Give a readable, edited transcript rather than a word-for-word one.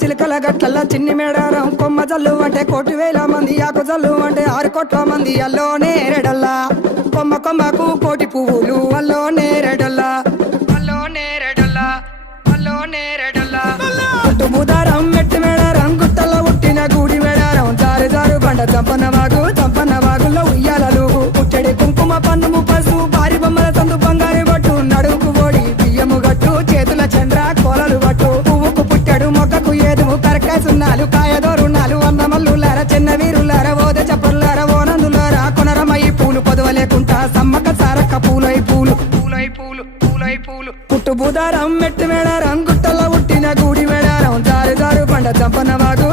చిలకల గట్ల చిన్ని మేడారం కొమ్మ జల్లు అంటే 1,000 మంది ఆకు జల్లు అంటే 6 కోట్ల మంది అల్లో నేరెడల్లా కొమ్మ కొమ్మకు కోటి పువ్వులు అల్లో నేరెడల్లా అల్లో నేరెడల్లా అల్లో నేరెడల్లా పుట్టు బుధారం మెట్టి మేడారం గుట్టల్లో పుట్టిన గూడి మేడారం జారు జారు బండ చంపన్న వాగుల్లో ఉయ్యాలలు పుట్టడి కుంకుమ పన్నుము పసు భారీ బొమ్మల తందు బంగారు పట్టు నడుకు ఓడి బియ్యము గట్టు చేతుల చంద్ర కోలలు పట్టు పువ్వుకు పుట్టడు మొక్కకు ఏదుము కరకాయ సున్నాలు కాయదోరున్నాలు అన్నమల్లులార చిన్న వీరులార ఓద చప్పర్లార ఓనందులార కొనరమయ్యి పూలు పొదవలేకుంటా సమ్మక సారక్క పూలై పూలు పూలై పూలు పూలై పూలు పుట్టు బుధారం మెట్టి మేడారం గుట్టల్లో పుట్టిన గూడి మేడారం జారు జారు బండ చంపన్న వాగు